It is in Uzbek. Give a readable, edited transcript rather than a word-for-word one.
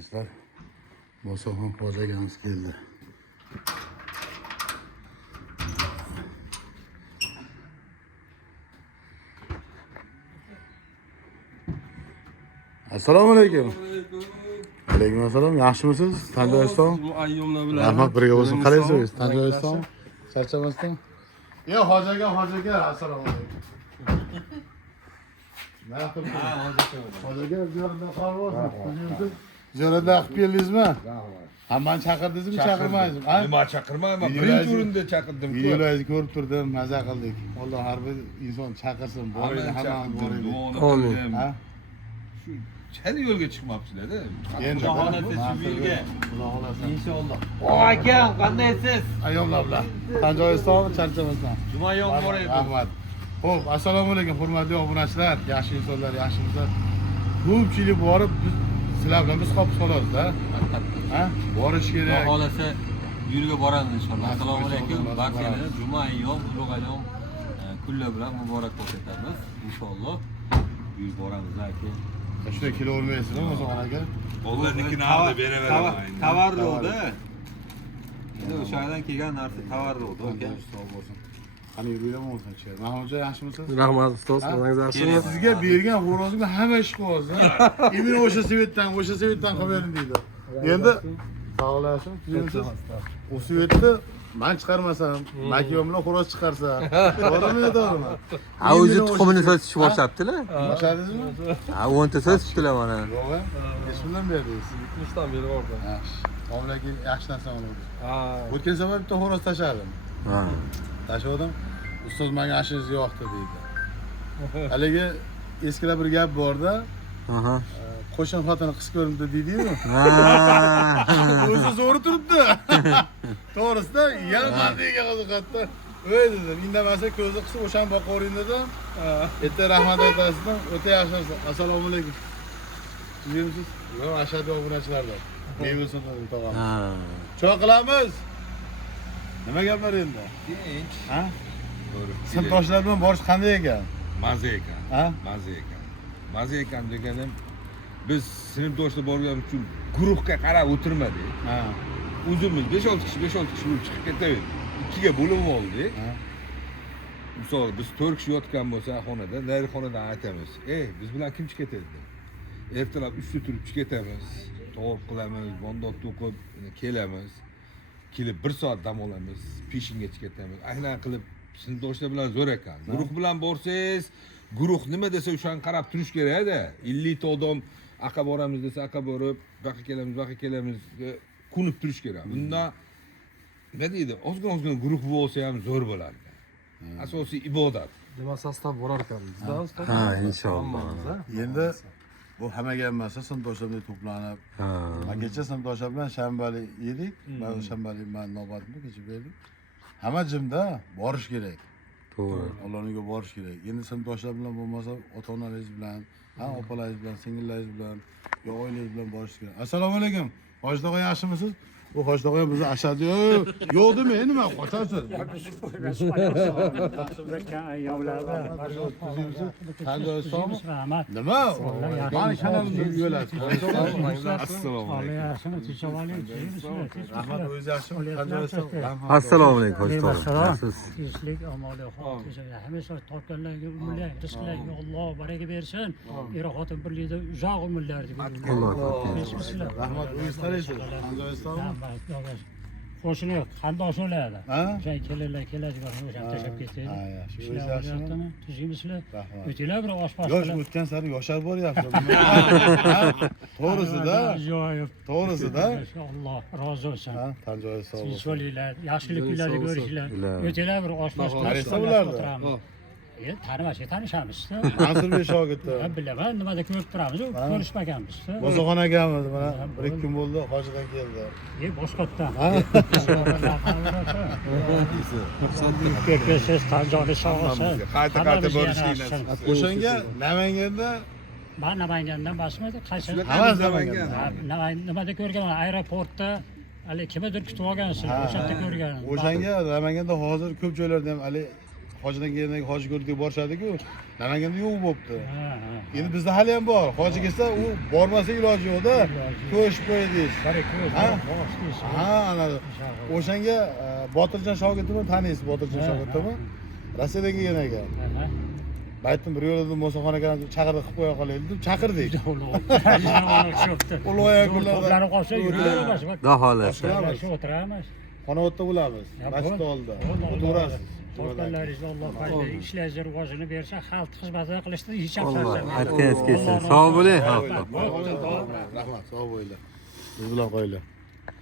Arkadaşlar, Bosoxon Xo'ja akamiz keldi. Assalomu alaykum. Alaykum assalom. Yaxshimisiz? Tanjoyiston. Bu ayyomlar bilan. Rahmat, birga bo'lsin. Qalaysiz? Tanjoyiston. Charchamasdan. Yo, Xo'ja aka, assalomu alaykum. Xo'ja aka, ziyoratdan qabul bo'lsin. Ziyoratdan qilib keldingizmi? Hammani chaqirdingizmi, chaqirmaysizmi? Nima chaqirmayman, birinchi o'rinda chaqirdim. Videolaringizni ko'rib turdim, maza qildik. Alloh har bir inson chaqirsin, boraylik, hammamiz boraylik. Amin. Ha? Shu chala yo'lga chiqmoqchilar-da. Endi xohlasa shu yerga. Xudo xolasa. Inshaalloh. Akam, qandaysiz? Ayyomlar bilan. Tanjoyiston, charchamasdan. Jumayom bor edi. Rahmat. Xo'p, assalomu alaykum, hurmatli obunachilar, yaxshi insonlar, yaxshimizlar. Ko'pchilik borib biz sizlar bilan biz qolib qolamiz-da. Ha? Borish kerak. Xudo xolasa yo'lga boramiz inshaalloh. Assalomu alaykum. Nasib Barchani juma ayyom, ulug' ayyom kunlar bilan muborak etamiz. Inshaalloh yo'l boramiz aka. Shunday kelavermaysizmi, Musoqon aka? O'g'ilnikini olib beraveraman. Tavarruqda. Endi o'shadan kelgan narsa tavarruqda aka. Sog' bo'lsin. Qani yuringlar bo'lsin, chi. Mahmudjon, yaxshimisiz? Rahmat ustoz, qo'lingiz yaxshimi? Sizga bergan xo'rozimga hamma ish qilyapsiz. Imенно o'sha svetdan qilib bering deydi. Endi sog'lashim, tuzimsiz. U svetni men chiqarmasam, makiyom bilan xo'roz chiqarsa, to'g'rimi, to'g'rimi? Ha, o'zi tuxumini sotishni boshlabdilar. Boshladingizmi? Ha, 10 ta sotishdilar mana. Yo'q, hech bilan berdingiz. 70 dan berib yubordim. Yaxshi. Oblaki yaxshi narsa oldi. Ha. O'tgan safar bitta xo'roz tashladim. Ha. Tashladim. Ustoz menga ashingiz yo'qdi deydi. Haligi eskilar bir gap bor-da. Aha. Qo'shin xotini qiz ko'rindi deydi-yu. Ha. O'zi zo'ri turibdi. To'g'risida, yana qandayga qiziqadi. O'y dedim, indamasa ko'zi qisib o'shan boqavering dedim. Erta rahmat aytasizdan, o'ta yaxshi narsa. Assalomu alaykum. Sizlarmisiz? Yo'q, ashaddiy obunachilardan. Meva sotadim tog'am. Ha. Choy qilamiz. Nima gaplar endi? Tinch. Ha? Sinfdoshlar bilan borish qanday ekan? Maza ekan. Ha? Maza ekan. Maza ekan deganim biz sinfdoshlar borgan uchun guruhga qarab o'tirmadik. Ha. O'zimiz 5-6 kishi bo'lib chiqib ketaverdik. Ikkiga bo'linib oldik. Ha. Misol biz 4 kishi yotgan bo'lsa xonada, nari xonadan aytamiz. Biz bilan kim ketadi? Ertalab 3 ta turib ketamiz. Tovuq qilamiz, bondot to'qib kelamiz. Kelib 1 soat dam olamiz, peshingacha ketamiz. Aynan qilib sinfdoshlar bilan zo'r ekan. Guruh bilan borsangiz, guruh nima desa o'shani qarab turish kerak-da. 50 ta odam aqa boramiz desa, aqa borib, baqa kelamiz, kunib turish kerak. Bunda nima deydi? Ozgina guruh bo'lsa ham zo'r bo'lardi. Asosiy ibodat. Nima sostav borar ekan bizda ustoz? Ha, inshaalloh. Endi bu hammaga emas, sinfdoshlar bilan to'planib. Ha. Kecha sinfdoshlar bilan shanbali yedik. Men shanbali men navbatimni kecha berdik. Hamma jimda borish kerak. To'g'ri. Allohga borish kerak. Endi sinfdoshlar bilan bo'lmasa, ota-onalaringiz bilan, opalaringiz bilan, singillaringiz bilan, yo oilangiz bilan borish kerak. Assalomu alaykum. Hoji tog'a yaxshimisiz? Bu Hoji tog'a ham bizni ashadi. Yo'q dema, nima qochasiz? Tanjoyistonmi? Nima? Mani kanalimga uyalasiz. Assalomu alaykum. Rahmat, o'zingiz yaxshimi? Tanjoyiston. Assalomu alaykum hoji tog'a. Yaxshisiz? Tinchlik, omonlik, hamisha topganlarga umrlar, rizqlarga Alloh baraka bersin. Er xotin birlikda uzoq umrlar deb. Rahmat, o'zingiz qalaysiz? Tanjoyistonmi? Qo'shni qandosh o'ladi. Ha? O'sha keladilar, o'sha tashlab ketdi. Ha, yaxshi. O'zingiz yaxshimi? Tuzingizlar. Rahmat. O'tinglar bir oshpaz Yosh o'tgan sari yoshar boryapti. To'g'risida? Ajoyib. To'g'risida? Alloh rozi bo'lsin. Ha, Tanjoy sog' bo'lsin. Tinchliklar, yaxshilik kunlarni ko'rishlar. O'tinglar bir oshpaz Qaraysa ularni. Tanishamiz-da. Mansurbek shogirdi. Bilaman, nimada ko'rib turamiz, ko'rishmaganmiz-da. Bozoxon akamiz mana 1-2 kun bo'ldi, hojidan keldi. Boshqatdan. Ha? Siz Tanjoni sog' olsin. Qayta borishinglar. O'shanga Namanganda Men Namangandan emasman, qaysi? hammasi Namangan. Nimada ko'rganman, aeroportda hali kimdir kutib olgansiz, o'sha yerda ko'rganim. O'shanga Namanganda hozir ko'p joylarda ham hali hojidan kelganda hoji ko'rikka borishadi-ku, Namanganda yo'q bo'libdi. Ha, ha. Endi bizda hali ham bor. Hoji kelsa, u bormasa iloji yo'q-da. Ko'shib qo'yadish. Ha? Ha, ana o'shanga Botirjon shogirdimni taniysiz, Botirjon shogirdimni? Rossiyadan kelgan ekan. Aytdim, bir yo'lda Musoxon akani chaqirib qilib qo'ya qolaylik deb chaqirdik. Ulg'aya kunlarda Qoplanib qolsa yuraveramiz. Da holi. Shu o'tiramiz. Xonavotda bo'lamiz. Masjid oldida. O'tirasiz. Tortganlaringizni Alloh fayda ishlaringizni rivojini bersa, xalq xizmatini qilishda hech ham Alloh charchamaydi. aytganingiz kelsin. Sog' bo'ling. Rahmat, sog' bo'linglar. Biz bilan qo'yinglar.